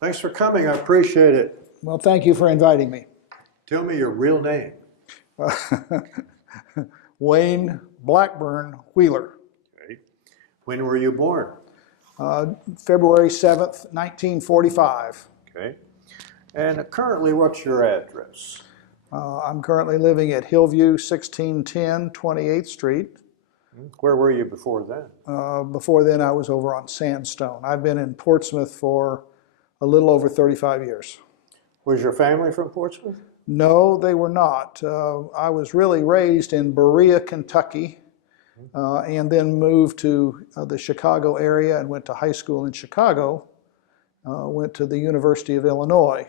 Thanks for coming. I appreciate it. Well, thank you for inviting me. Tell me your real name. Wayne Blackburn Wheeler, Okay. When were you born? February 7th, 1945. Okay. And currently, what's your address? I'm currently living at Hillview, 1610 28th Street. Where were you before then? Before then, I was over on Sandstone. I've been in Portsmouth for a little over 35 years. Was your family from Portsmouth? No, they were not. I was really raised in Berea, Kentucky, and then moved to the Chicago area and went to high school in Chicago, went to the University of Illinois.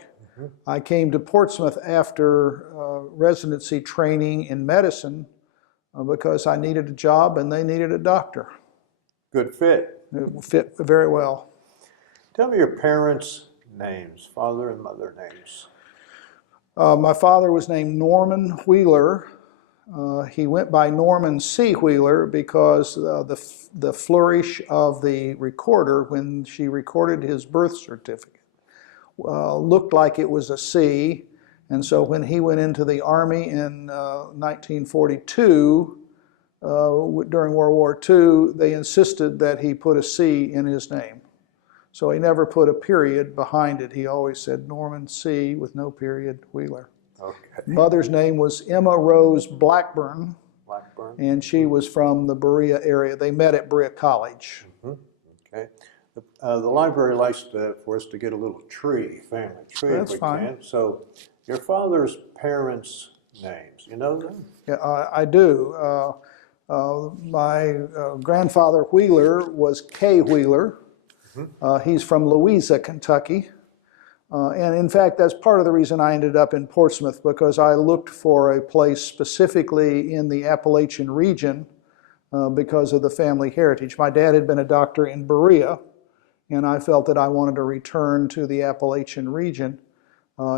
I came to Portsmouth after residency training in medicine because I needed a job and they needed a doctor. Good fit. It fit very well. Tell me your parents' names, father and mother names. My father was named Norman Wheeler. He went by Norman C. Wheeler because the flourish of the recorder when she recorded his birth certificate looked like it was a C. And so when he went into the Army in 1942, during World War II, they insisted that he put a C in his name. So he never put a period behind it. He always said Norman C. with no period Wheeler. Okay. Mother's name was Emma Rose Blackburn, and she was from the Berea area. They met at Berea College. Okay. The library likes for us to get a little family tree That's if we fine. can. So your father's parents' names, you know them? Yeah, I do. My grandfather Wheeler was K. Wheeler. He's from Louisa, Kentucky. And in fact, that's part of the reason I ended up in Portsmouth, because I looked for a place specifically in the Appalachian region because of the family heritage. My dad had been a doctor in Berea, and I felt that I wanted to return to the Appalachian region.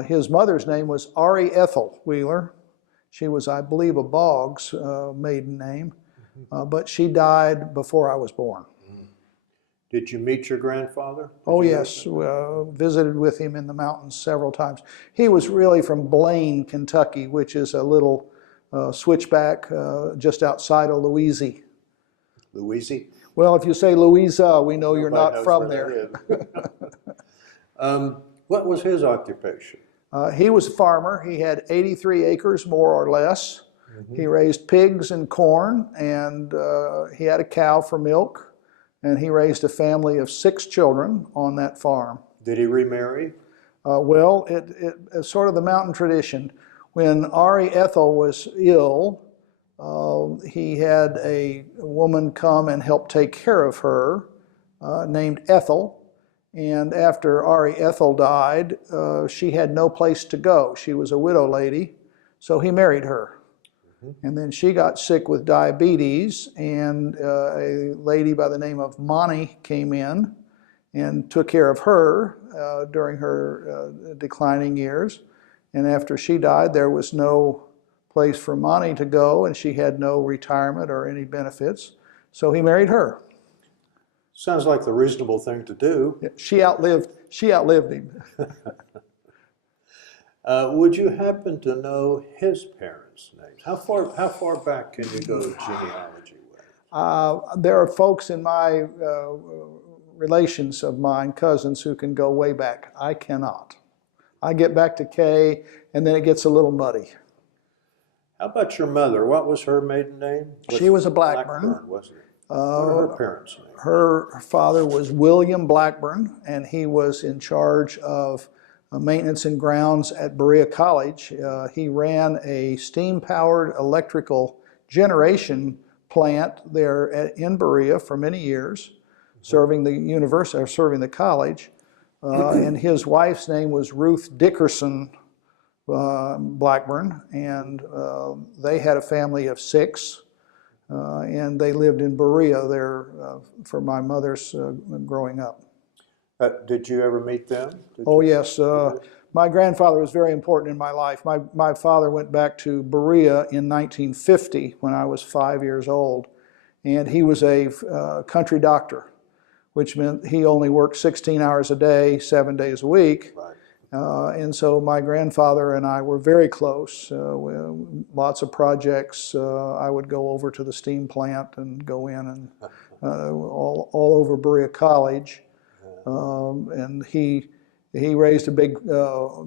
His mother's name was Ari Ethel Wheeler. She was, I believe, a Boggs maiden name, but she died before I was born. Did you meet your grandfather? Oh yes, visited with him in the mountains several times. He was really from Blaine, Kentucky, which is a little switchback just outside of Louisa. Louisa? Well, if you say Louisa, we know you're Nobody not knows from where there. that is. What was his occupation? He was a farmer. He had 83 acres, more or less. He raised pigs and corn, and he had a cow for milk. And he raised a family of 6 children on that farm. Did he remarry? Well, it's sort of the mountain tradition. When Ari Ethel was ill, he had a woman come and help take care of her named Ethel. And after Ari Ethel died, she had no place to go. She was a widow lady, so he married her. And then she got sick with diabetes, and a lady by the name of Monty came in and took care of her during her declining years. And after she died, there was no place for Monty to go, and she had no retirement or any benefits. So he married her. Sounds like the reasonable thing to do. She outlived him. Would you happen to know his parents' names? How far back can you go genealogy-wise? There are folks in my relations of mine, cousins, who can go way back. I cannot. I get back to K, and then it gets a little muddy. How about your mother? What was her maiden name? She was a Blackburn. Blackburn, wasn't it? What are her parents' names? Her father was William Blackburn, and he was in charge of maintenance and grounds at Berea College. He ran a steam-powered electrical generation plant there in Berea for many years, serving the university or serving the college. And his wife's name was Ruth Dickerson Blackburn, and they had a family of 6. And they lived in Berea there for my mother's growing up. Did you ever meet them? Oh yes, my grandfather was very important in my life. My father went back to Berea in 1950 when I was 5 years old, and he was a country doctor. which meant he only worked 16 hours a day, 7 days a week. Right. And so my grandfather and I were very close. Lots of projects. I would go over to the steam plant and go in and all over Berea College. And he raised a big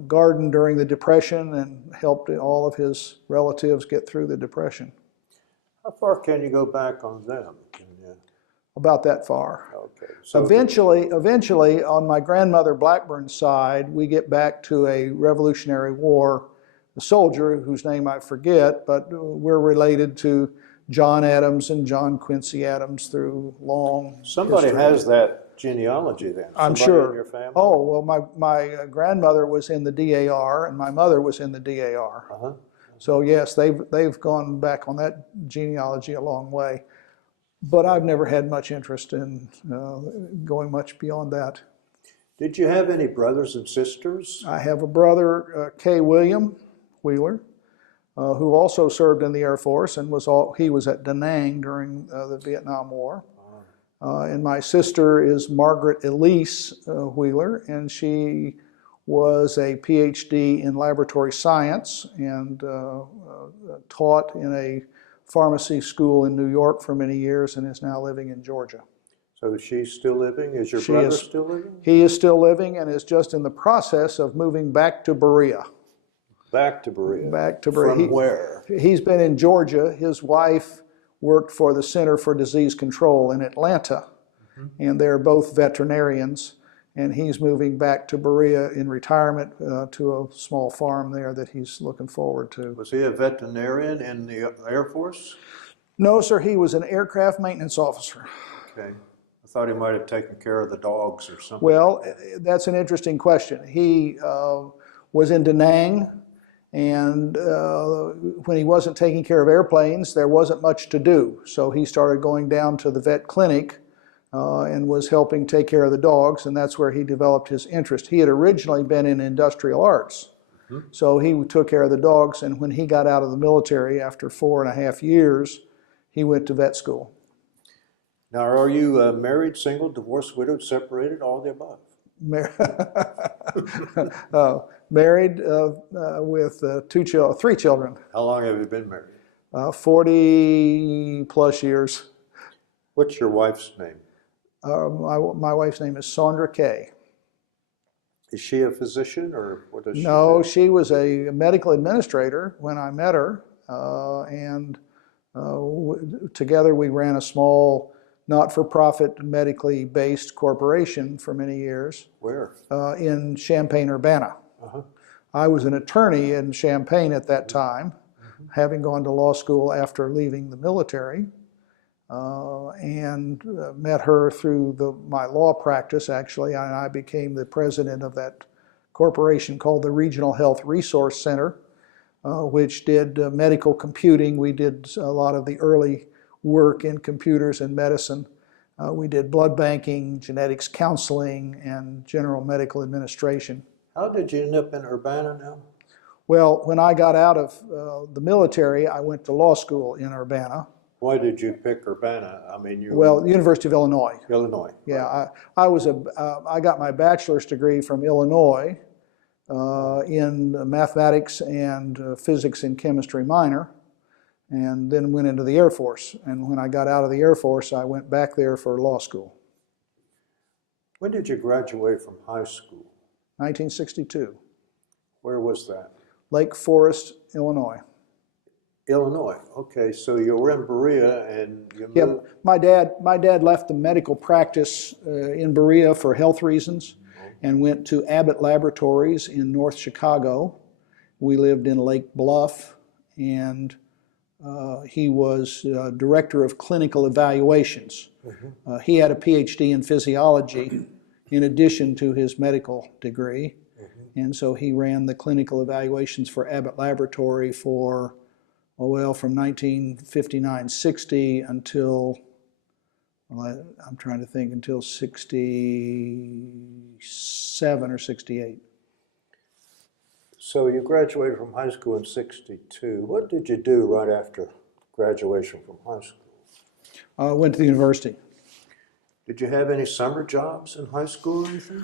garden during the Depression and helped all of his relatives get through the Depression. How far can you go back on them? About that far. Okay. So Eventually, on my grandmother Blackburn's side, we get back to a Revolutionary War soldier whose name I forget, but we're related to John Adams and John Quincy Adams through long somebody history. has that genealogy then. I'm Somebody sure. in your family? Oh, well, my grandmother was in the DAR and my mother was in the DAR. Uh-huh. So yes, they've gone back on that genealogy a long way. But I've never had much interest in going much beyond that. Did you have any brothers and sisters? I have a brother, K. William Wheeler, who also served in the Air Force and he was at Da Nang during the Vietnam War. And my sister is Margaret Elise Wheeler, and she was a PhD in laboratory science and taught in a pharmacy school in New York for many years and is now living in Georgia. So she's still living? Is your brother still living? He is still living and is just in the process of moving back to Berea. Back to Berea? Back to Berea. From where? He's been in Georgia. His wife worked for the Center for Disease Control in Atlanta, and they're both veterinarians. And he's moving back to Berea in retirement to a small farm there that he's looking forward to. Was he a veterinarian in the Air Force? No, sir, he was an aircraft maintenance officer. Okay. I thought he might have taken care of the dogs or something. Well, that's an interesting question. He was in Da Nang, and when he wasn't taking care of airplanes, there wasn't much to do. So he started going down to the vet clinic and was helping take care of the dogs, and that's where he developed his interest. He had originally been in industrial arts, so he took care of the dogs, and when he got out of the military after 4.5 years, he went to vet school. Now, are you married, single, divorced, widowed, separated, all of the above? Married with 3 children. How long have you been married? 40 plus years. What's your wife's name? My wife's name is Sandra Kay. Is she a physician, or what does she No, do? she was a medical administrator when I met her, and together we ran a small not-for-profit medically based corporation for many years. Where? In Champaign, Urbana. I was an attorney in Champaign at that time, having gone to law school after leaving the military. And met her through my law practice, actually, and I became the president of that corporation called the Regional Health Resource Center, which did medical computing. We did a lot of the early work in computers and medicine. We did blood banking, genetics counseling, and general medical administration. How did you end up in Urbana now? Well, when I got out of the military, I went to law school in Urbana. Why did you pick Urbana? I mean, you Well, University of Illinois. Illinois. Yeah, I got my bachelor's degree from Illinois in mathematics and physics and chemistry minor, and then went into the Air Force. And when I got out of the Air Force, I went back there for law school. When did you graduate from high school? 1962, Where was that? Lake Forest, Illinois. Illinois. Okay, so you were in Berea and you moved. Yep. My dad left the medical practice in Berea for health reasons and went to Abbott Laboratories in North Chicago. We lived in Lake Bluff, and he was director of clinical evaluations. He had a PhD in physiology in addition to his medical degree, and so he ran the clinical evaluations for Abbott Laboratory for from 1959-60 until, I'm trying to think, until 67 or 68. So you graduated from high school in 62. What did you do right after graduation from high school? Went to the university. Did you have any summer jobs in high school or anything?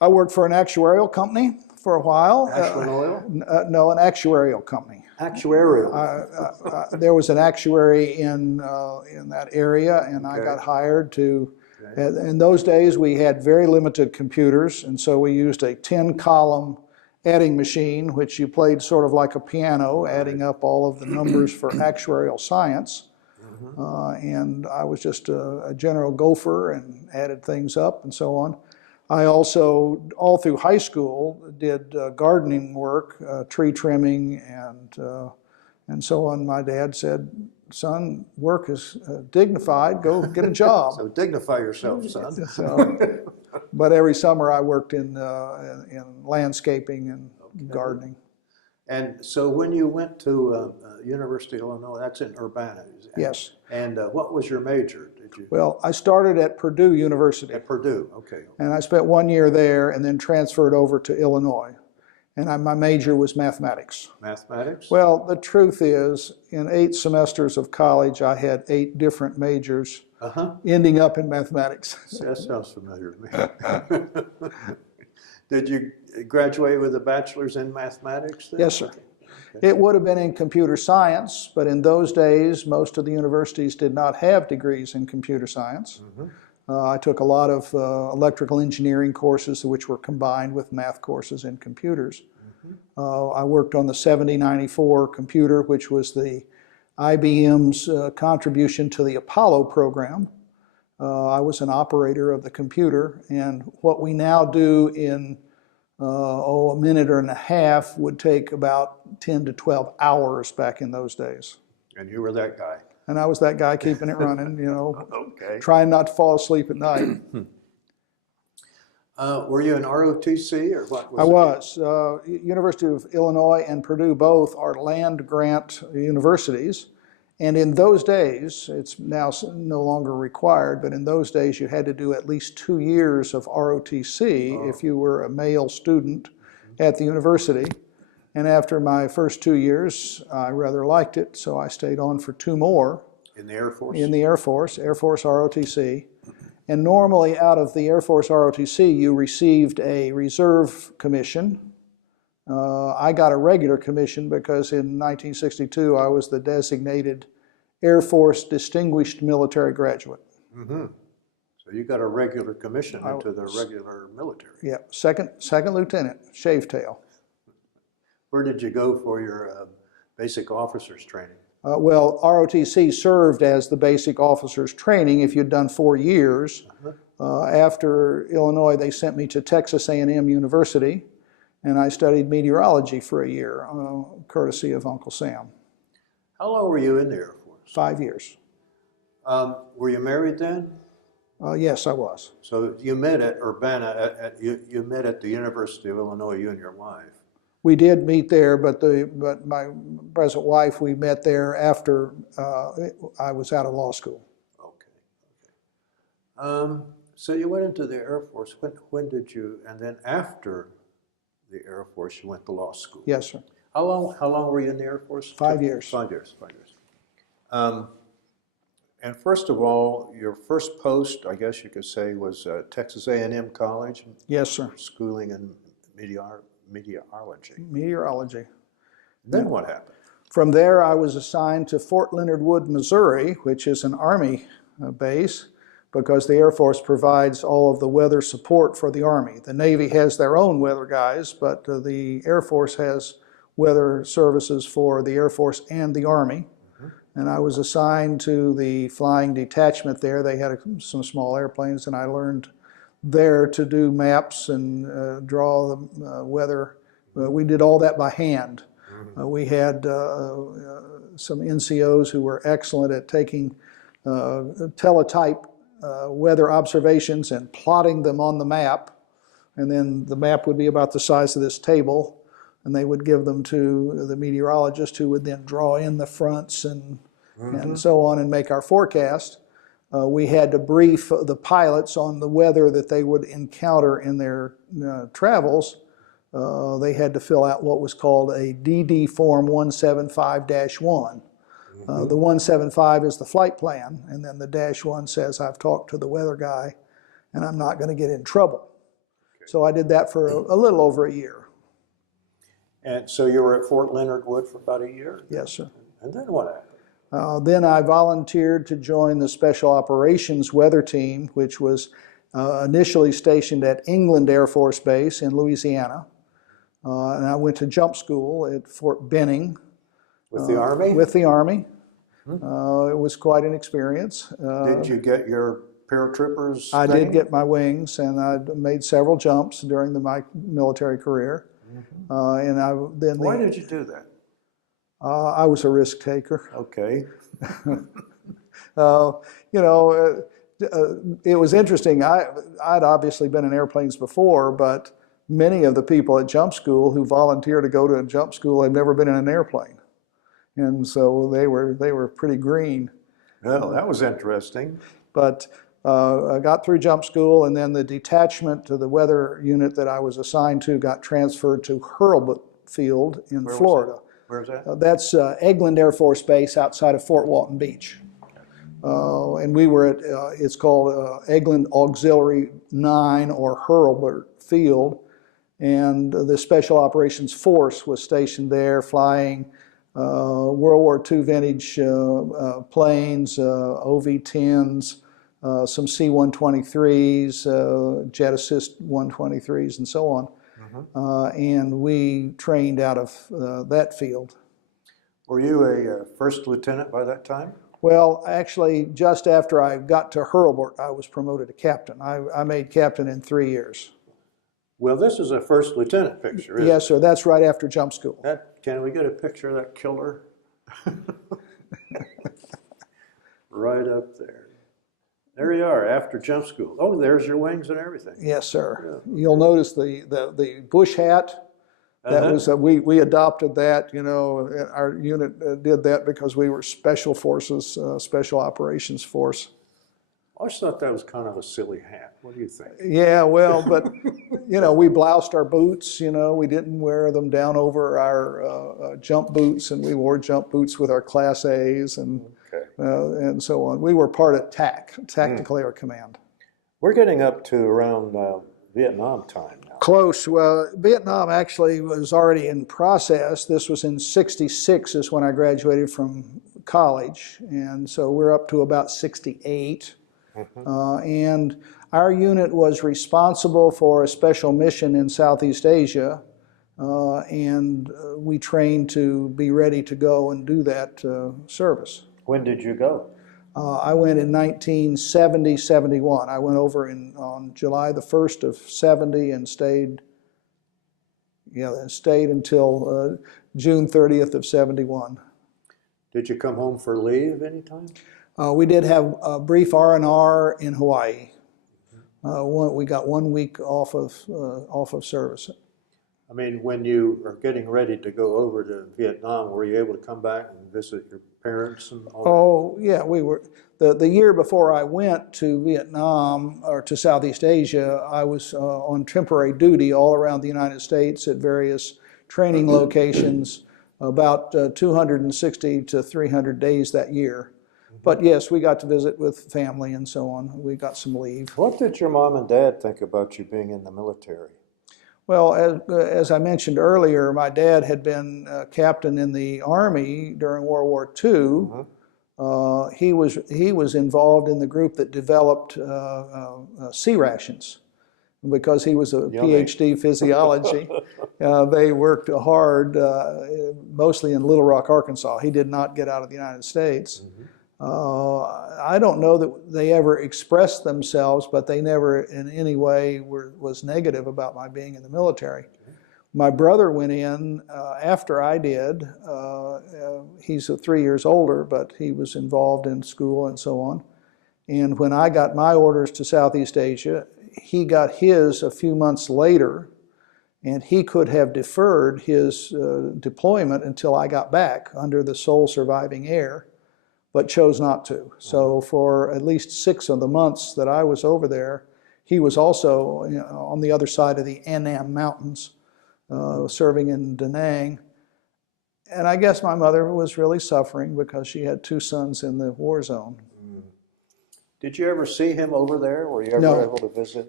I worked for an actuarial company for a while. Ashland Oil? No, an actuarial company. Actuarial. There was an actuary in that area, and I got hired to. In those days, we had very limited computers, and so we used a 10-column adding machine, which you played sort of like a piano, adding up all of the numbers for actuarial science. And I was just a general gopher and added things up and so on. I also, all through high school, did gardening work, tree trimming, and so on. My dad said, "Son, work is dignified. Go get a job." So dignify yourself, son. But every summer I worked in landscaping and gardening. And so when you went to University of Illinois, that's in Urbana. Yes. And what was your major? Did you? Well, I started at Purdue University. At Purdue, okay. And I spent 1 year there and then transferred over to Illinois. And my major was mathematics. Mathematics? Well, the truth is, in 8 semesters of college, I had 8 different majors, ending up in mathematics. That sounds familiar to me. Did you graduate with a bachelor's in mathematics then? Yes, sir. It would have been in computer science, but in those days, most of the universities did not have degrees in computer science. I took a lot of electrical engineering courses which were combined with math courses in computers. I worked on the 7094 computer, which was the IBM's contribution to the Apollo program. I was an operator of the computer, and what we now do in a minute and a half would take about 10 to 12 hours back in those days. And you were that guy. And I was that guy keeping it running, trying not to fall asleep at night. Were you an ROTC or what? I was. University of Illinois and Purdue both are land grant universities. And in those days, it's now no longer required, but in those days you had to do at least 2 years of ROTC if you were a male student at the university. And after my first 2 years, I rather liked it, so I stayed on for 2 more. In the Air Force? In the Air Force ROTC. And normally out of the Air Force ROTC, you received a reserve commission. I got a regular commission because in 1962 I was the designated Air Force Distinguished Military Graduate. So you got a regular commission into the regular military. Yeah, second lieutenant, shave tail. Where did you go for your basic officers training? Well, ROTC served as the basic officers training if you'd done 4 years. After Illinois, they sent me to Texas A&M University, and I studied meteorology for a year, courtesy of Uncle Sam. How long were you in the Air Force? 5 years. Were you married then? Yes, I was. So you met at Urbana, you met at the University of Illinois, you and your wife. We did meet there, but my present wife, we met there after I was out of law school. Okay. So you went into the Air Force. When did you, and then after the Air Force, you went to law school? Yes, sir. How long were you in the Air Force? 5 years. 5 years. And first of all, your first post, I guess you could say, was Texas A&M College. Yes, sir. Schooling in meteorology. Meteorology. Then what happened? From there, I was assigned to Fort Leonard Wood, Missouri, which is an Army base, because the Air Force provides all of the weather support for the Army. The Navy has their own weather guys, but the Air Force has weather services for the Air Force and the Army. And I was assigned to the flying detachment there. They had some small airplanes, and I learned there to do maps and draw the weather. We did all that by hand. We had some NCOs who were excellent at taking teletype weather observations and plotting them on the map. And then the map would be about the size of this table, and they would give them to the meteorologist, who would then draw in the fronts and so on and make our forecast. We had to brief the pilots on the weather that they would encounter in their travels. They had to fill out what was called a DD Form 175-1, The 175 is the flight plan, and then the -1 says I've talked to the weather guy and I'm not going to get in trouble. Okay. So I did that for a little over a year. And so you were at Fort Leonard Wood for about a year? Yes, sir. And then what happened? Then I volunteered to join the Special Operations Weather Team, which was initially stationed at England Air Force Base in Louisiana. And I went to jump school at Fort Benning. With the Army? With the Army. It was quite an experience. Did you get your paratroopers I thing? did get my wings, and I made several jumps during my military career. Why did you do that? I was a risk taker. Okay. It was interesting. I'd obviously been in airplanes before, but many of the people at jump school who volunteered to go to jump school had never been in an airplane. And so they were pretty green. Well, that was interesting. But I got through jump school, and then the detachment to the weather unit that I was assigned to got transferred to Hurlbut Field in Florida. Where is that? That's Eglin Air Force Base outside of Fort Walton Beach. And we were at, it's called Eglin Auxiliary 9 or Hurlbut Field. And the Special Operations Force was stationed there flying World War II vintage planes, OV-10s, some C-123s, Jet Assist 123s, and so on. And we trained out of that field. Were you a first lieutenant by that time? Well, actually, just after I got to Hurlbut, I was promoted to captain. I made captain in 3 years. Well, this is a first lieutenant picture, isn't Yes, sir. That's right after jump school. Can we get a picture of that killer? Right up there. There you are, after jump school. Oh, there's your wings and everything. Yes, sir. Yeah. You'll notice the bush hat. That was we adopted that. Our unit did that because we were Special Forces, Special Operations Force. I always thought that was kind of a silly hat. What do you think? Yeah, well, but we bloused our boots. We didn't wear them down over our jump boots, and we wore jump boots with our Class A's and so on. We were part of Tactical Air Command. We're getting up to around Vietnam time now. Close. Well, Vietnam actually was already in process. This was in '66 is when I graduated from college, and so we're up to about '68. And our unit was responsible for a special mission in Southeast Asia, and we trained to be ready to go and do that service. When did you go? I went in 1970-71. I went over on July the 1st of '70 and stayed until June 30th of '71. Did you come home for leave anytime? We did have a brief R&R in Hawaii. We got 1 week off of service. I mean, when you are getting ready to go over to Vietnam, were you able to come back and visit your parents and all that? Oh, yeah, we were. The year before I went to Vietnam or to Southeast Asia, I was on temporary duty all around the United States at various training locations, about 260 to 300 days that year. But yes, we got to visit with family and so on. We got some leave. What did your mom and dad think about you being in the military? Well, as I mentioned earlier, my dad had been captain in the Army during World War II. He was involved in the group that developed sea rations. Because he was a PhD physiology, they worked hard, mostly in Little Rock, Arkansas. He did not get out of the United States. I don't know that they ever expressed themselves, but they never in any way was negative about my being in the military. My brother went in after I did. He's 3 years older, but he was involved in school and so on. And when I got my orders to Southeast Asia, he got his a few months later, and he could have deferred his deployment until I got back under the sole surviving heir, but chose not to. So for at least 6 of the months that I was over there, he was also on the other side of the Annam Mountains, serving in Da Nang. And I guess my mother was really suffering because she had 2 sons in the war zone. Did you ever see him over there? Were you ever No. able to visit?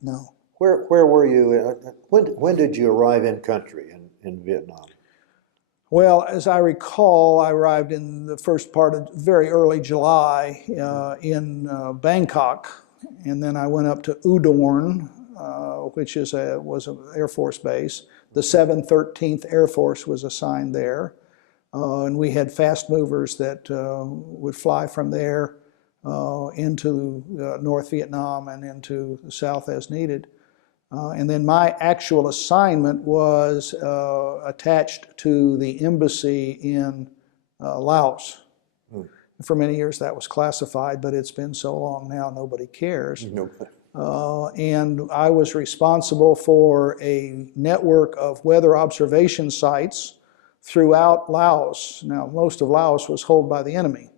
No. Where were you? When did you arrive in country in Vietnam? Well, as I recall, I arrived in the first part of very early July in Bangkok, and then I went up to Udorn, which was an Air Force base. The 713th Air Force was assigned there, and we had fast movers that would fly from there into North Vietnam and into the South as needed. And then my actual assignment was attached to the embassy in Laos. For many years that was classified, but it's been so long now nobody cares. Nope. And I was responsible for a network of weather observation sites throughout Laos. Now, most of Laos was held by the enemy.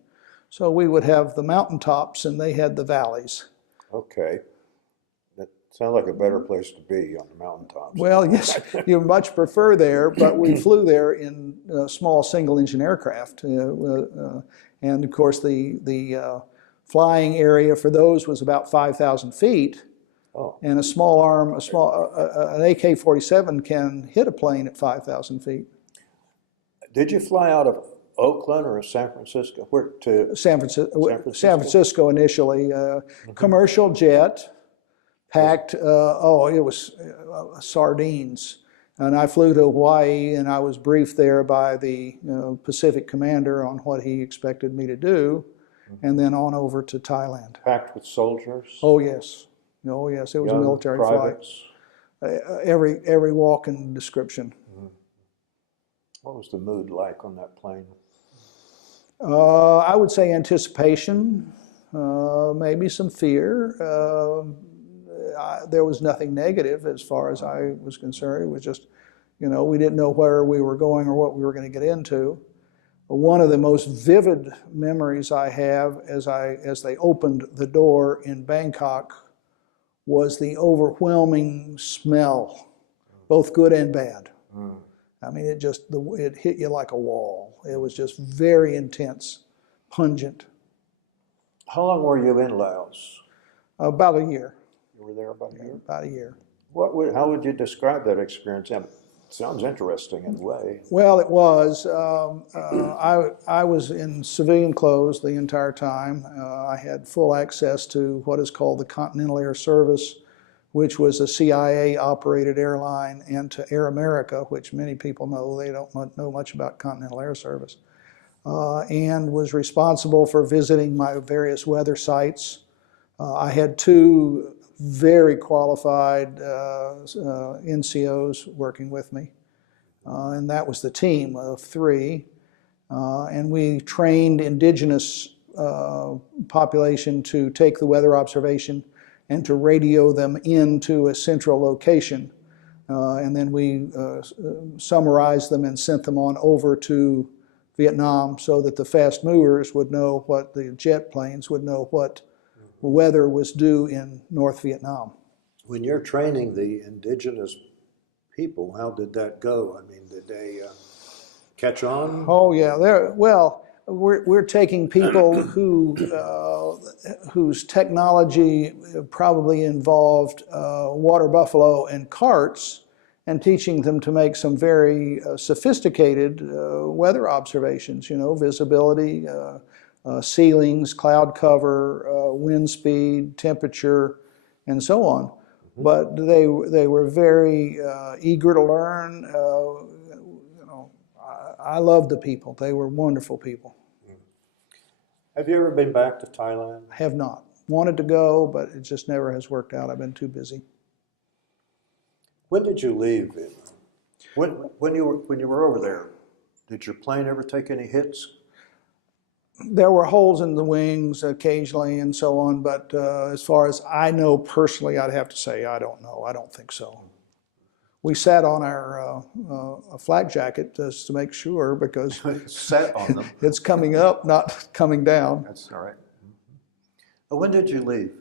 So we would have the mountaintops and they had the valleys. Okay. That sounds like a better place to be, on the mountaintops. Well, yes, you much prefer there, but we flew there in small single-engine aircraft. And of course, the flying area for those was about 5,000 feet. Oh. And an AK-47 can hit a plane at 5,000 feet. Did you fly out of Oakland or San Francisco? Where to? San Francisco initially. Commercial jet, packed, it was sardines. And I flew to Hawaii, and I was briefed there by the Pacific commander on what he expected me to do, and then on over to Thailand. Packed with soldiers? Oh, yes. Oh, yes, it was a military privates. flight. Every walk and description. What was the mood like on that plane? I would say anticipation, maybe some fear. There was nothing negative as far as I was concerned. It was just, we didn't know where we were going or what we were going to get into. One of the most vivid memories I have as they opened the door in Bangkok was the overwhelming smell, both good and bad. I mean, it hit you like a wall. It was just very intense, pungent. How long were you in Laos? About a year. You were there about a year? About a year. How would you describe that experience? It sounds interesting in a way. Well, it was. I was in civilian clothes the entire time. I had full access to what is called the Continental Air Service, which was a CIA-operated airline, and to Air America, which many people know. They don't know much about Continental Air Service, and was responsible for visiting my various weather sites. I had 2 very qualified NCOs working with me, and that was the team of 3. And we trained indigenous population to take the weather observation and to radio them into a central location. And then we summarized them and sent them on over to Vietnam so that the fast movers would know the jet planes would know what weather was due in North Vietnam. When you're training the indigenous people, how did that go? I mean, did they catch on? Oh yeah, we're taking people whose technology probably involved water buffalo and carts, and teaching them to make some very sophisticated weather observations. Visibility, ceilings, cloud cover, wind speed, temperature, and so on. But they were very eager to learn. I loved the people. They were wonderful people. Have you ever been back to Thailand? I have not. Wanted to go, but it just never has worked out. I've been too busy. When did you leave Vietnam? When you were over there, did your plane ever take any hits? There were holes in the wings occasionally and so on, but as far as I know personally, I'd have to say I don't know. I don't think so. We sat on our flak jacket just to make sure, because Sat on them. it's coming up, not coming down. That's all right. When did you leave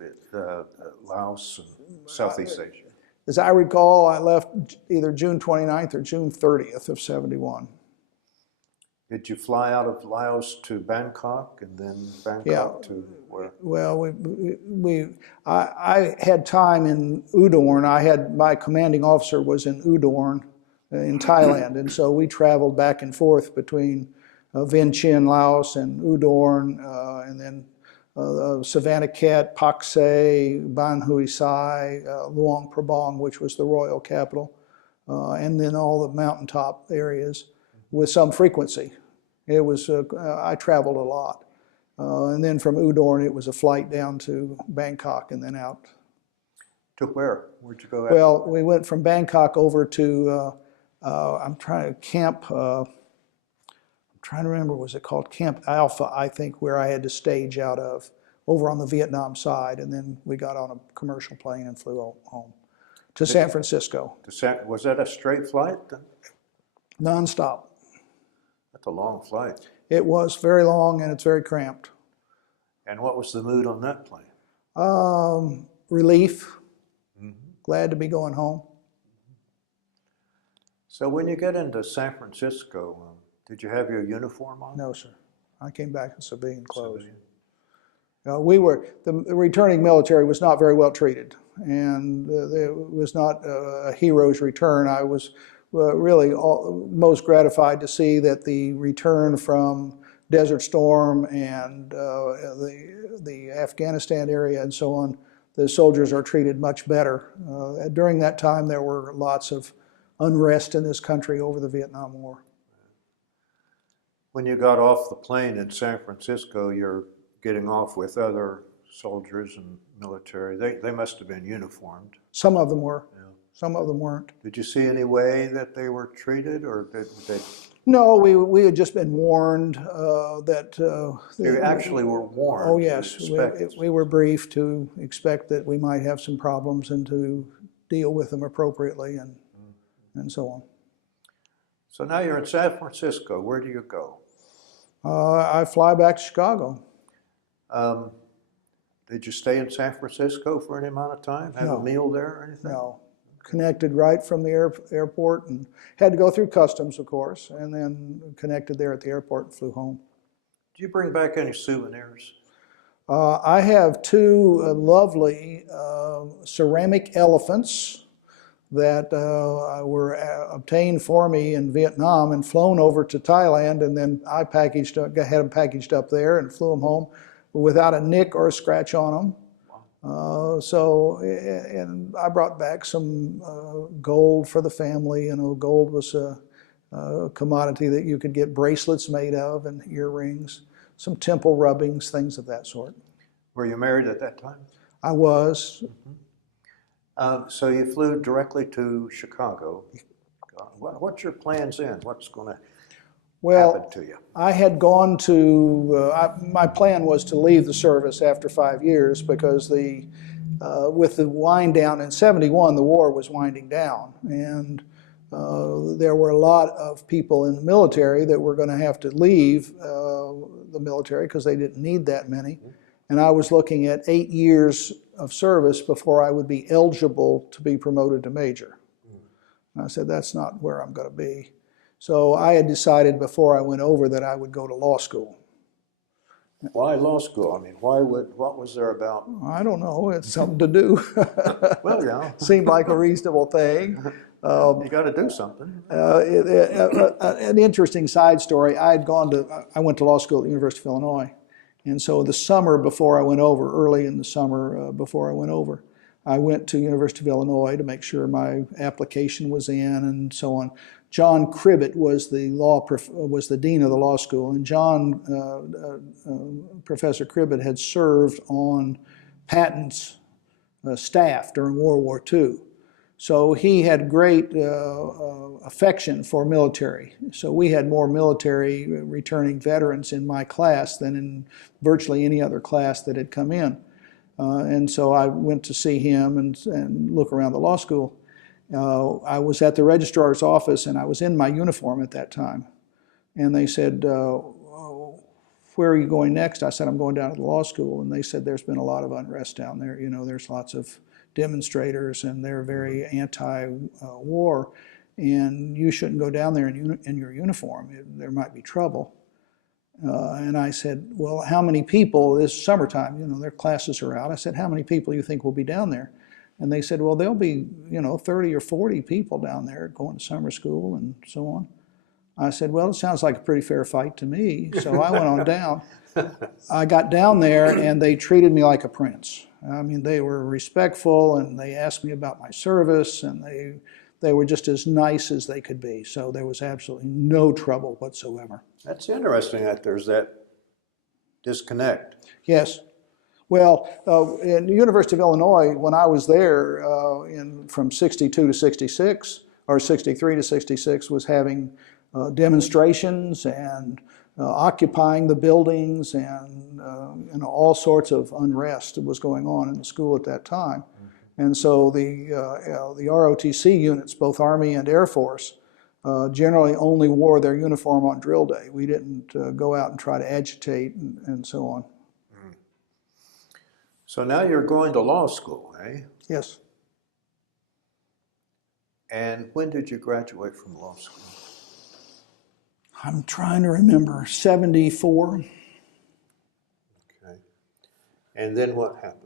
Laos and Southeast Asia? As I recall, I left either June 29th or June 30th of 71. Did you fly out of Laos to Bangkok and then Bangkok Yeah. to where? Well, I had time in Udorn. My commanding officer was in Udorn in Thailand, and so we traveled back and forth between Vientiane, Laos, and Udorn, and then Savannah Ket, Pak Se, Ban Hui Sai, Luang Prabang, which was the royal capital, and then all the mountaintop areas with some frequency. It was I traveled a lot, and then from Udorn it was a flight down to Bangkok and then out. To where? Where'd you go? Well, we went from Bangkok over to I'm trying to remember, was it called Camp Alpha, I think, where I had to stage out of, over on the Vietnam side, and then we got on a commercial plane and flew home to San Francisco. Was that a straight flight? Non-stop. That's a long flight. It was very long and it's very cramped. And what was the mood on that plane? Relief. Glad to be going home. So when you get into San Francisco, did you have your uniform on? No, sir. I came back in civilian clothes. Civilian. The returning military was not very well treated, and it was not a hero's return. I was really most gratified to see that the return from Desert Storm and the Afghanistan area and so on, the soldiers are treated much better. During that time, there were lots of unrest in this country over the Vietnam War. When you got off the plane in San Francisco, you're getting off with other soldiers and military. They must have been uniformed. Some of them were. Yeah. Some of them weren't. Did you see any way that they were treated, or did they? No, we had just been warned that... You actually were warned. Oh, yes. We were briefed to expect that we might have some problems and to deal with them appropriately and so on. So now you're in San Francisco. Where do you go? I fly back to Chicago. Did you stay in San Francisco for any amount of time? Have a meal there or anything? No. Connected right from the airport and had to go through customs, of course, and then connected there at the airport and flew home. Did you bring back any souvenirs? I have two lovely ceramic elephants that were obtained for me in Vietnam and flown over to Thailand, and then I had them packaged up there and flew them home without a nick or a scratch on them. And I brought back some gold for the family. You know, gold was a commodity that you could get bracelets made of and earrings, some temple rubbings, things of that sort. Were you married at that time? I was. So you flew directly to Chicago. What's your plans in? What's going to happen to you? I had gone to, my plan was to leave the service after 5 years because with the wind down in '71, the war was winding down. And there were a lot of people in the military that were going to have to leave the military because they didn't need that many. And I was looking at 8 years of service before I would be eligible to be promoted to major. And I said, that's not where I'm going to be. So I had decided before I went over that I would go to law school. Why law school? I mean, what was there about? I don't know. It's something to do. Well, yeah. Seemed like a reasonable thing. You got to do something. An interesting side story. I went to law school at the University of Illinois. And so the summer before I went over, early in the summer before I went over, I went to University of Illinois to make sure my application was in and so on. John Cribbett was the dean of the law school, and Professor Cribbett had served on Patton's staff during World War II. So he had great affection for military. So we had more military returning veterans in my class than in virtually any other class that had come in. And so I went to see him and look around the law school. I was at the registrar's office and I was in my uniform at that time. And they said, where are you going next? I said, I'm going down to the law school. And they said, there's been a lot of unrest down there. You know, there's lots of demonstrators and they're very anti-war. and you shouldn't go down there in your uniform. There might be trouble. And I said, well, how many people, this summertime, their classes are out. I said, how many people do you think will be down there? And they said, well, there'll be, 30 or 40 people down there going to summer school and so on. I said, well, it sounds like a pretty fair fight to me. So I went on down. I got down there and they treated me like a prince. I mean, they were respectful and they asked me about my service, and they were just as nice as they could be. So there was absolutely no trouble whatsoever. That's interesting that there's that disconnect. Yes. Well, in the University of Illinois, when I was there from 62 to 66, or 63 to 66, was having demonstrations and occupying the buildings, and all sorts of unrest was going on in the school at that time. Mm-hmm. And so the ROTC units, both Army and Air Force, generally only wore their uniform on drill day. We didn't go out and try to agitate and so on. Mm. So now you're going to law school, eh? Yes. And when did you graduate from law school? I'm trying to remember, 74. Okay. And then what happened?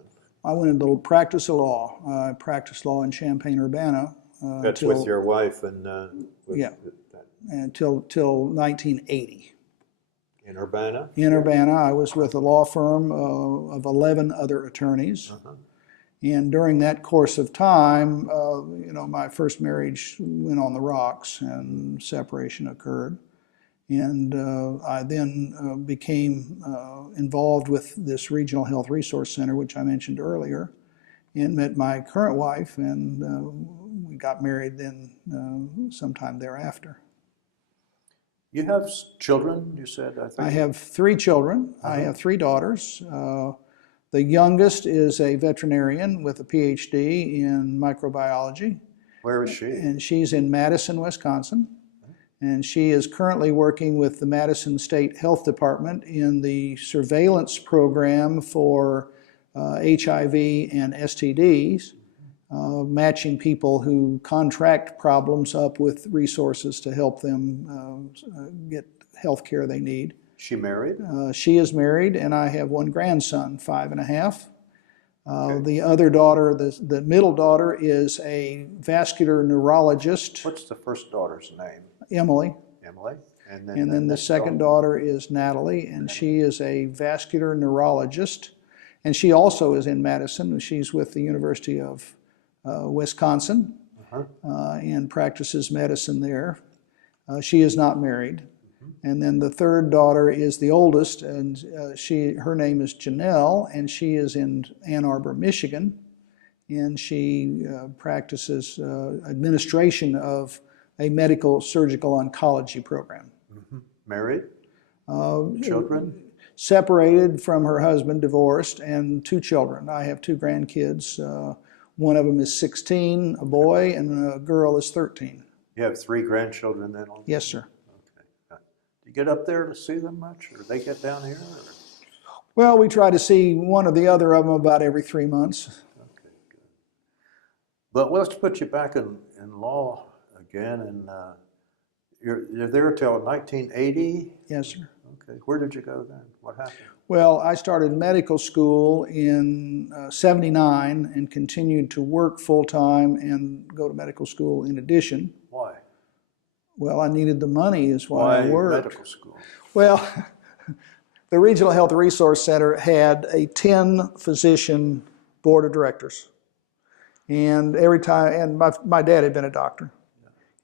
I went into practice of law. I practiced law in Champaign, Urbana. That's with your wife and yeah, until 1980. In Urbana? In Urbana, I was with a law firm of 11 other attorneys. Uh-huh. And during that course of time, my first marriage went on the rocks and separation occurred. And I then became involved with this Regional Health Resource Center, which I mentioned earlier, and met my current wife, and we got married then sometime thereafter. You have children, you said, I think? I have 3 children. Uh-huh. I have 3 daughters. The youngest is a veterinarian with a PhD in microbiology. Where is she? And she's in Madison, Wisconsin. And she is currently working with the Madison State Health Department in the surveillance program for HIV and STDs, matching people who contract problems up with resources to help them get health care they need. She married? She is married, and I have 1 grandson, 5.5. Okay. The other daughter, the middle daughter, is a vascular neurologist. What's the first daughter's name? Emily. Emily. And then the second daughter is Natalie, and she is a vascular neurologist. And she also is in Madison. She's with the University of Wisconsin, and practices medicine there. She is not married. Mm-hmm. And then the third daughter is the oldest, and her name is Janelle, and she is in Ann Arbor, Michigan. And she practices administration of a medical surgical oncology program. Mm-hmm. Married? Children? Separated from her husband, divorced, and 2 children. I have 2 grandkids. One of them is 16, a boy, and a girl is 13. You have 3 grandchildren then? Yes, sir. Okay. Do you get up there to see them much, or they get down here? Or? Well, we try to see one or the other of them about every 3 months. Okay, good. But let's put you back in law again, and you're there till 1980? Yes, sir. Okay. Where did you go then? What happened? Well, I started medical school in 79 and continued to work full-time and go to medical school in addition. Why? Well, I needed the money is why I worked. Medical school? Well, the Regional Health Resource Center had a 10-physician board of directors. And every time, and my dad had been a doctor.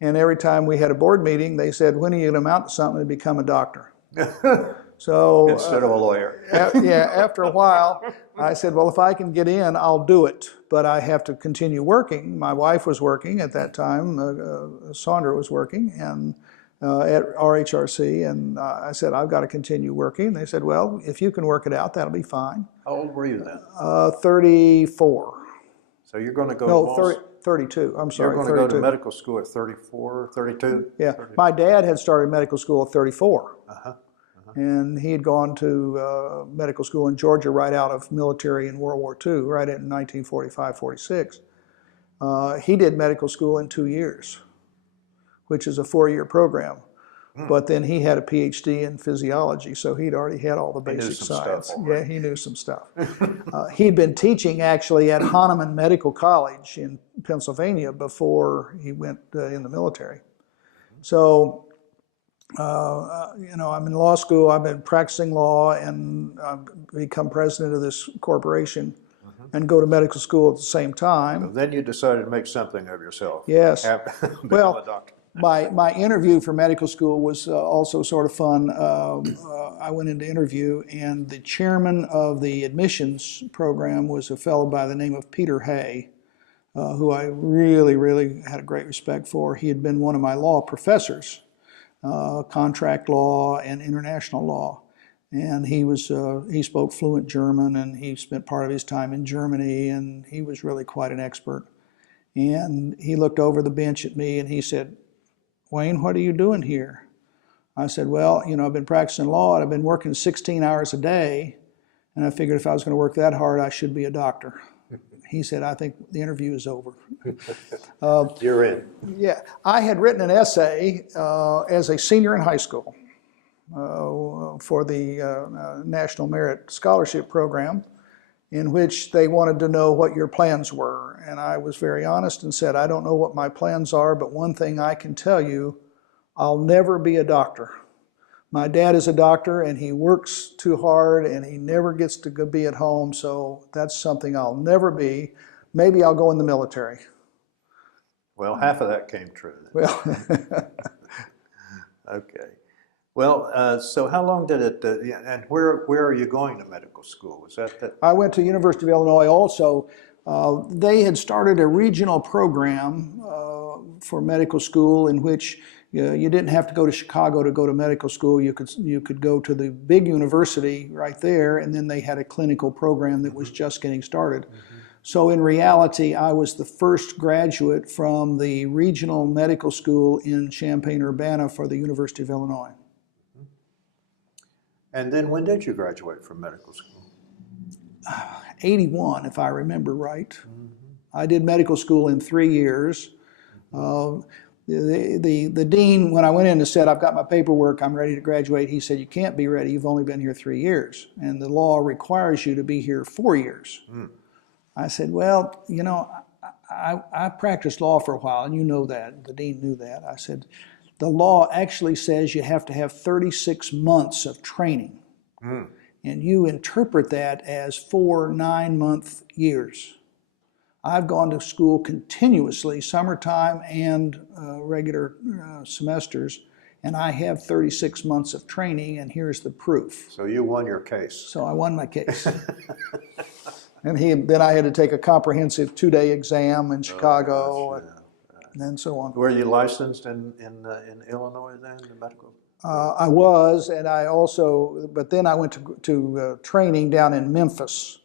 And every time we had a board meeting, they said, when are you going to amount to something and become a doctor? So instead of a lawyer. After a while, I said, well, if I can get in, I'll do it. But I have to continue working. My wife was working at that time. Sandra was working and at RHRC. And I said, I've got to continue working. They said, well, if you can work it out, that'll be fine. How old were you then? 34. So you're going to go to 32. I'm sorry, You're going 32. to go to medical school at 34, 32? Yeah. 32. My dad had started medical school at 34. Uh-huh. And he had gone to medical school in Georgia right out of military in World War II, right in 1945, 46. He did medical school in 2 years. which is a 4-year program. But then he had a PhD in physiology, so he'd already had all the basic science. Yeah, he knew some stuff. He'd been teaching actually at Hahnemann Medical College in Pennsylvania before he went in the military. So, I'm in law school, I've been practicing law, and I've become president of this corporation and go to medical school at the same time. So then you decided to make something of yourself. Yes. Become a doctor. My interview for medical school was also sort of fun. I went into interview, and the chairman of the admissions program was a fellow by the name of Peter Hay, who I really, really had a great respect for. He had been one of my law professors, contract law and international law. And he spoke fluent German, and he spent part of his time in Germany, and he was really quite an expert. And he looked over the bench at me and he said, "Wayne, what are you doing here?" I said, "Well, I've been practicing law and I've been working 16 hours a day, and I figured if I was going to work that hard, I should be a doctor." He said, "I think the interview is over." You're in. Yeah, I had written an essay as a senior in high school for the National Merit Scholarship Program, in which they wanted to know what your plans were. And I was very honest and said, "I don't know what my plans are, but one thing I can tell you, I'll never be a doctor. My dad is a doctor, and he works too hard, and he never gets to be at home, so that's something I'll never be. Maybe I'll go in the military." Well, half of that came true then. Well, Okay. Well, so how long did it, and where are you going to medical school? Was that? I went to University of Illinois also. They had started a regional program for medical school in which you didn't have to go to Chicago to go to medical school. You could go to the big university right there, and then they had a clinical program that was just getting started. So in reality, I was the first graduate from the regional medical school in Champaign-Urbana for the University of Illinois. And then when did you graduate from medical school? 81, if I remember right. I did medical school in 3 years. The dean, when I went in and said, "I've got my paperwork, I'm ready to graduate," he said, "You can't be ready, you've only been here 3 years, and the law requires you to be here 4 years. I said, "Well, I practiced law for a while, and you know that." The dean knew that. I said, "The law actually says you have to have 36 months of training, and you interpret that as 4 9-month years. I've gone to school continuously, summertime and regular semesters, and I have 36 months of training, and here's the proof." So you won your case. So I won my case. And then I had to take a comprehensive 2-day exam in Chicago, and so on. Were you licensed in Illinois then, the medical? I was, and but then I went to training down in Memphis,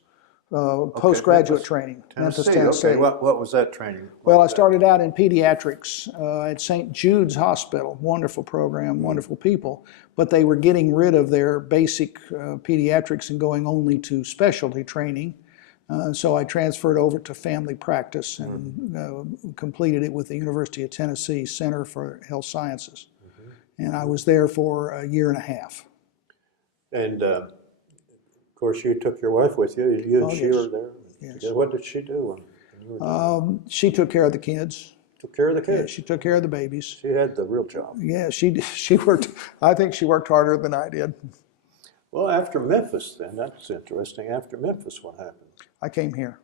postgraduate training, Memphis, Tennessee. Okay, what was that training? Well, I started out in pediatrics at St. Jude's Hospital. Wonderful program, wonderful people, but they were getting rid of their basic pediatrics and going only to specialty training. So I transferred over to family practice and completed it with the University of Tennessee Center for Health Sciences. And I was there for a year and a half. And of course, you took your wife with you. You and she were there. Yes. What did she do when you were there? She took care of the kids. Took care of the kids? Yeah, she took care of the babies. She had the real job. Yeah, she worked. I think she worked harder than I did. Well, after Memphis then, that's interesting. After Memphis, what happened? I came here.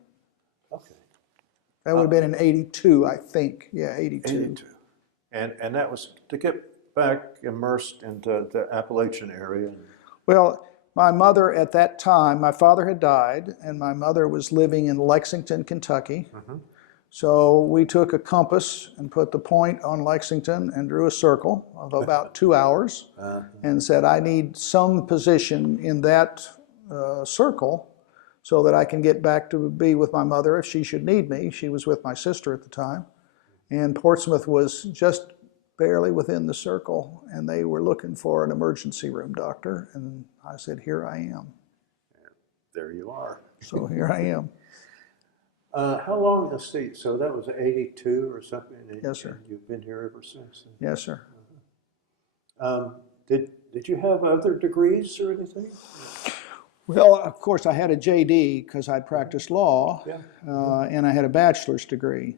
Okay. That would have been in 82, I think. Yeah, 82. 82. And that was to get back immersed into the Appalachian area. Well, my mother at that time, my father had died, and my mother was living in Lexington, Kentucky. So we took a compass and put the point on Lexington and drew a circle of about 2 hours and said, "I need some position in that circle so that I can get back to be with my mother if she should need me." She was with my sister at the time. And Portsmouth was just barely within the circle, and they were looking for an emergency room doctor. And I said, "Here I am." There you are. So here I am. How long, let's see, so that was 82 or something? And Yes, sir. You've been here ever since then? Yes, sir. Did you have other degrees or anything? Well, of course, I had a JD because I practiced law, Yeah. and I had a bachelor's degree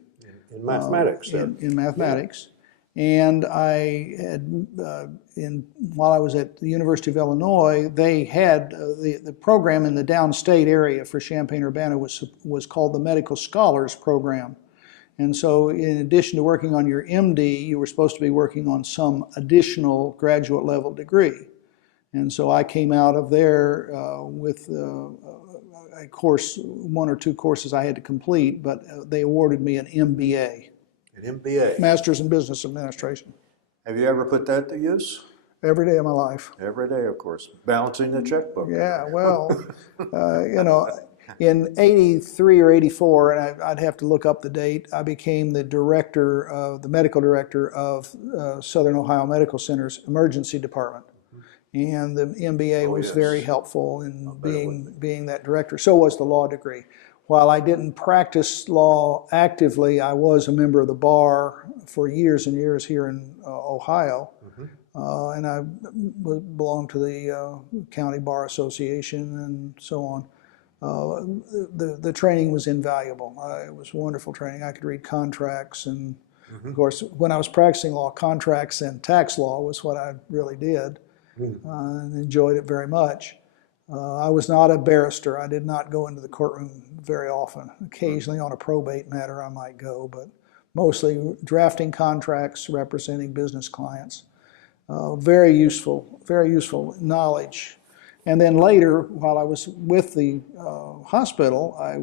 In mathematics, in mathematics. And I had, while I was at the University of Illinois, they had the program in the downstate area for Champaign-Urbana was called the Medical Scholars Program. And so in addition to working on your MD, you were supposed to be working on some additional graduate level degree. And so I came out of there with a course, one or two courses I had to complete, but they awarded me an MBA. An MBA. Master's in Business Administration. Have you ever put that to use? Every day of my life. Every day, of course. Balancing the checkbook. Yeah, well, you know, in 83 or 84, and I'd have to look up the date, I became the medical director of Southern Ohio Medical Center's emergency department. And the MBA was very helpful in being that director. So was the law degree. While I didn't practice law actively, I was a member of the bar for years and years here in Ohio. And I belonged to the County Bar Association and so on. The training was invaluable. It was wonderful training. I could read contracts, and of course, when I was practicing law, contracts and tax law was what I really did, and enjoyed it very much. I was not a barrister. I did not go into the courtroom very often. Occasionally on a probate matter I might go, but mostly drafting contracts, representing business clients. Very useful knowledge. And then later, while I was with the hospital, I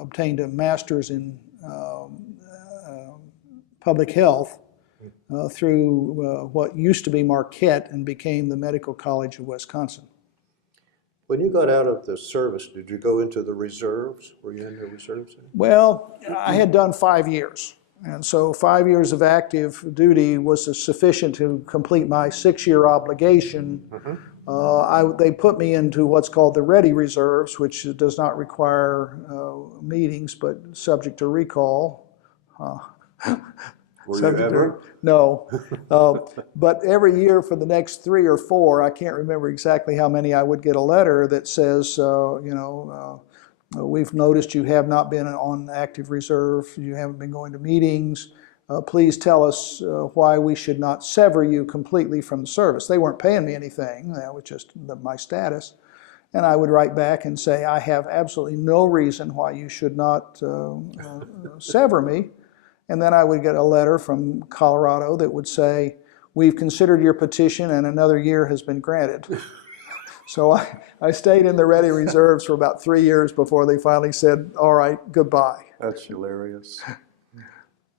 obtained a master's in public health through what used to be Marquette and became the Medical College of Wisconsin. When you got out of the service, did you go into the reserves? Were you in the reserves? Well, I had done 5 years. And so 5 years of active duty was sufficient to complete my 6-year obligation. They put me into what's called the Ready Reserves, which does not require meetings, but subject to recall. Were you ever? No. But every year for the next 3 or 4, I can't remember exactly how many, I would get a letter that says, we've noticed you have not been on active reserve, you haven't been going to meetings. Please tell us why we should not sever you completely from the service. They weren't paying me anything, that was just my status. And I would write back and say, I have absolutely no reason why you should not sever me. And then I would get a letter from Colorado that would say, we've considered your petition and another year has been granted. So I stayed in the Ready Reserves for about 3 years before they finally said, all right, goodbye. That's hilarious.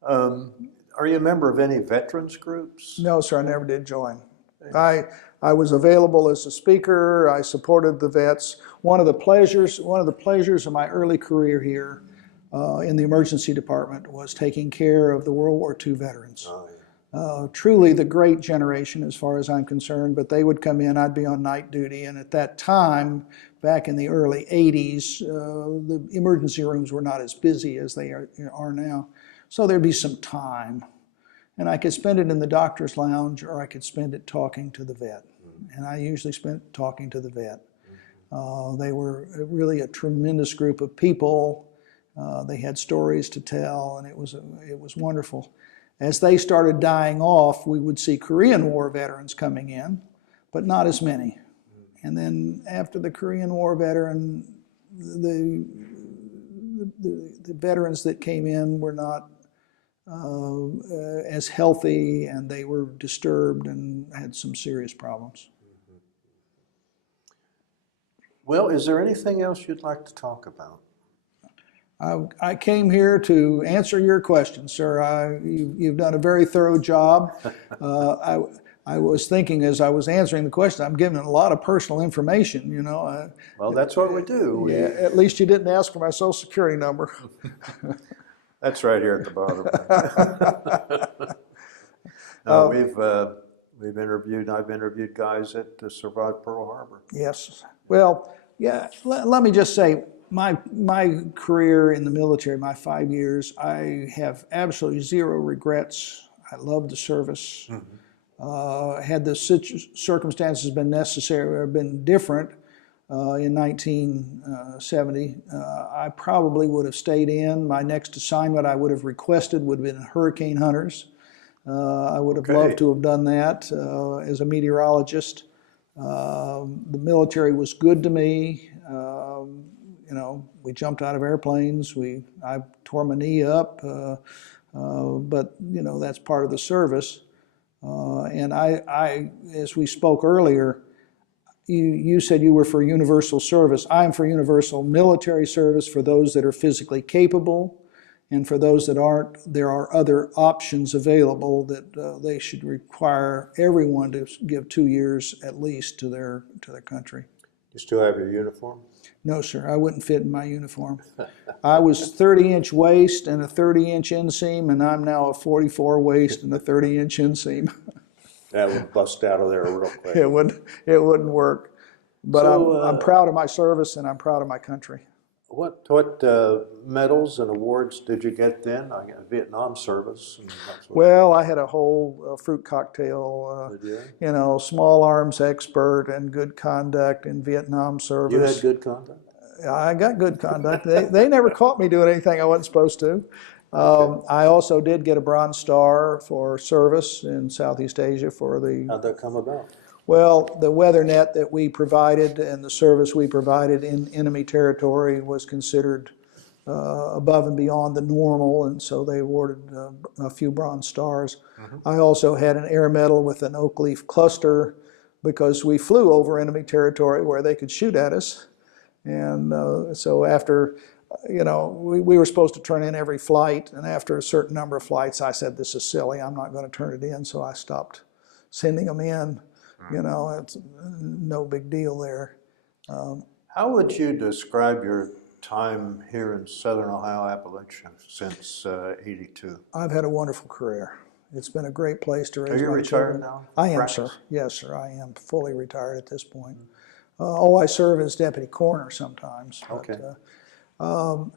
Are you a member of any veterans groups? No, sir, I never did join. I was available as a speaker. I supported the vets. One of the pleasures of my early career here in the emergency department was taking care of the World War II veterans. Oh, yeah. Truly the great generation as far as I'm concerned, but they would come in, I'd be on night duty, and at that time, back in the early 80s, the emergency rooms were not as busy as they are now. So there'd be some time, and I could spend it in the doctor's lounge or I could spend it talking to the vet. And I usually spent talking to the vet. They were really a tremendous group of people. They had stories to tell, and it was wonderful. As they started dying off, we would see Korean War veterans coming in, but not as many. And then after the Korean War veteran, the veterans that came in were not as healthy, and they were disturbed and had some serious problems. Well, is there anything else you'd like to talk about? I came here to answer your questions, sir. You've done a very thorough job. I was thinking as I was answering the question, I'm giving a lot of personal information, you know. Well, that's what we do. Yeah, at least you didn't ask for my Social Security number. That's right here at the bottom. No, I've interviewed guys that survived Pearl Harbor. Yes. Well, yeah, let me just say, my career in the military, my 5 years, I have absolutely zero regrets. I love the service. Had the circumstances been necessary or been different in 1970, I probably would have stayed in. My next assignment I would have requested would have been hurricane hunters. I would have loved to have done that as a meteorologist. The military was good to me. You know, we jumped out of airplanes. I tore my knee up, but you know that's part of the service. And as we spoke earlier, you said you were for universal service. I'm for universal military service for those that are physically capable, and for those that aren't, there are other options available that they should require everyone to give 2 years at least to their country. You still have your uniform? No, sir, I wouldn't fit in my uniform. I was 30-inch waist and a 30-inch inseam, and I'm now a 44 waist and a 30-inch inseam. That would bust out of there real quick. It wouldn't work. But so, I'm proud of my service and I'm proud of my country. What medals and awards did you get then? I got Vietnam service. And well, I had a whole fruit cocktail. You know, small arms expert and good conduct in Vietnam service. You had good conduct? I got good conduct. They never caught me doing anything I wasn't supposed to. I also did get a Bronze Star for service in Southeast Asia for the... How'd that come about? Well, the weather net that we provided and the service we provided in enemy territory was considered above and beyond the normal, and so they awarded a few Bronze Stars. I also had an air medal with an oak leaf cluster because we flew over enemy territory where they could shoot at us. And so after, you know, we were supposed to turn in every flight, and after a certain number of flights, I said, this is silly, I'm not going to turn it in, so I stopped sending them in. You know, it's no big deal there. How would you describe your time here in Southern Ohio, Appalachia since '82? I've had a wonderful career. It's been a great place to raise my children. Are you retired now? I am, sir. Yes, sir. I am fully retired at this point. I serve as deputy coroner sometimes. Okay. But,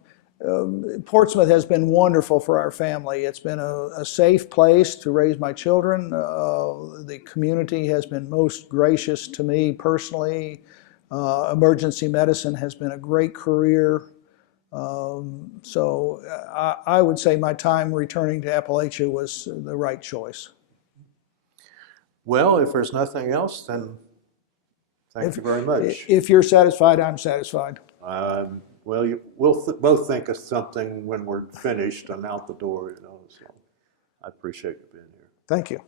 Portsmouth has been wonderful for our family. It's been a safe place to raise my children. The community has been most gracious to me personally. Emergency medicine has been a great career. So I would say my time returning to Appalachia was the right choice. Well, if there's nothing else, then thank you very much. If you're satisfied, I'm satisfied. Well, we'll both think of something when we're finished and out the door, you know, so I appreciate you being here. Thank you.